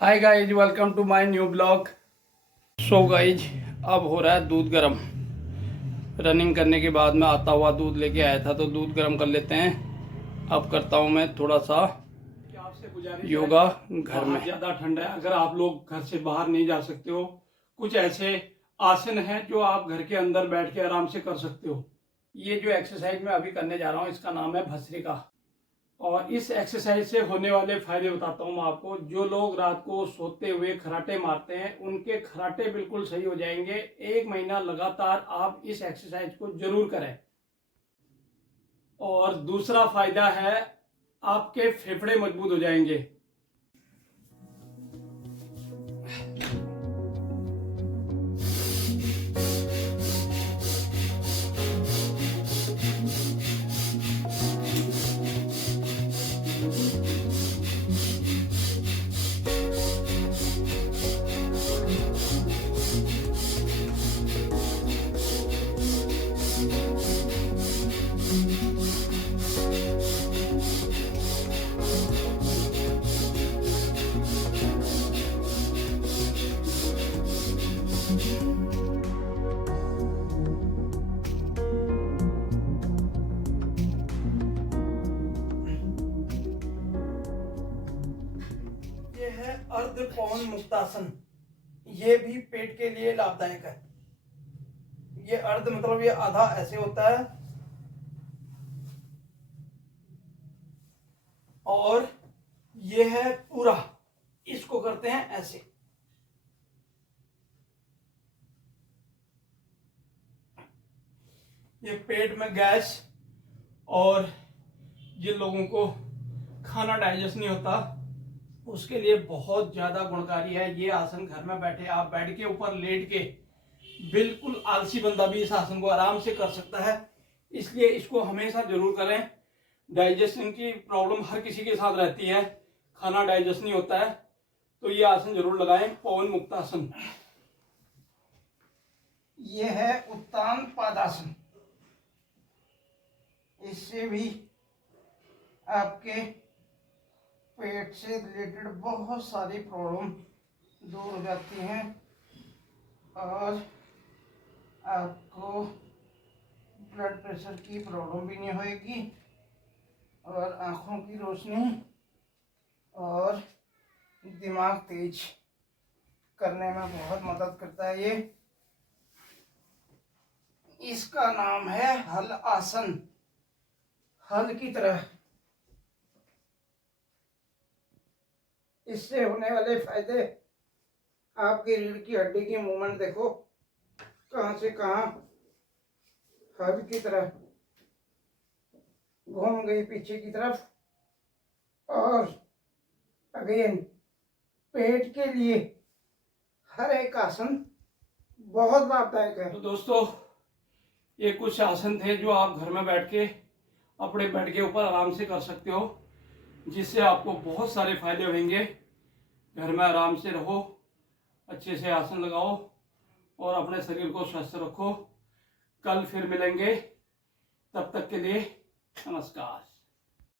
Hi guys, welcome to my new blog. So guys, अब हो रहा है दूध गर्म। रनिंग करने के बाद में आता हुआ दूध लेके आया था, तो दूध गर्म कर लेते हैं। अब करता हूँ मैं थोड़ा सा आपसे गुजारिश योगा घर में। ज़्यादा ठंड है, अगर आप लोग घर से बाहर नहीं जा सकते हो, कुछ ऐसे आसन हैं जो आप घर के अंदर बैठ के आराम से कर सकते हो। ये जो एक्सरसाइज मैं अभी करने जा रहा हूँ, इसका नाम है भस्त्रिका। और इस एक्सरसाइज से होने वाले फायदे बताता हूँ मैं आपको। जो लोग रात को सोते हुए खराटे मारते हैं, उनके खराटे बिल्कुल सही हो जाएंगे। 1 महीना लगातार आप इस एक्सरसाइज को जरूर करें। और दूसरा फायदा है, आपके फेफड़े मजबूत हो जाएंगे। ये है अर्ध पवन मुक्तासन। ये भी पेट के लिए लाभदायक है। ये अर्ध मतलब ये आधा ऐसे होता है और ये है पूरा, इसको करते हैं ऐसे। ये पेट में गैस और जिन लोगों को खाना डाइजेस्ट नहीं होता, उसके लिए बहुत ज्यादा गुणकारी है। ये आसन घर में बैठे आप बेड के ऊपर लेट के, बिल्कुल आलसी बंदा भी इस आसन को आराम से कर सकता है। इसलिए इसको हमेशा जरूर करें। डाइजेशन की प्रॉब्लम हर किसी के साथ रहती है, खाना डाइजेस्ट नहीं होता है, तो ये आसन जरूर लगाएं, पवन मुक्तासन। ये है उत्तान पादासन। इससे भी आपके पेट से रिलेटेड बहुत सारी प्रॉब्लम दूर हो जाती हैं और आपको ब्लड प्रेशर की प्रॉब्लम भी नहीं होएगी और आँखों की रोशनी और दिमाग तेज करने में बहुत मदद करता है। ये इसका नाम है हल आसन। हल की तरह। इससे होने वाले फायदे, आपकी रीढ़ की हड्डी की मूवमेंट देखो कहां से कहां हल की तरह घूम गई पीछे की तरफ। और अगेन पेट के लिए हर एक आसन बहुत लाभदायक है। तो दोस्तों, ये कुछ आसन थे जो आप घर में बैठ के अपने बेड के ऊपर आराम से कर सकते हो, जिससे आपको बहुत सारे फायदे होंगे। घर में आराम से रहो, अच्छे से आसन लगाओ और अपने शरीर को स्वस्थ रखो। कल फिर मिलेंगे, तब तक के लिए नमस्कार।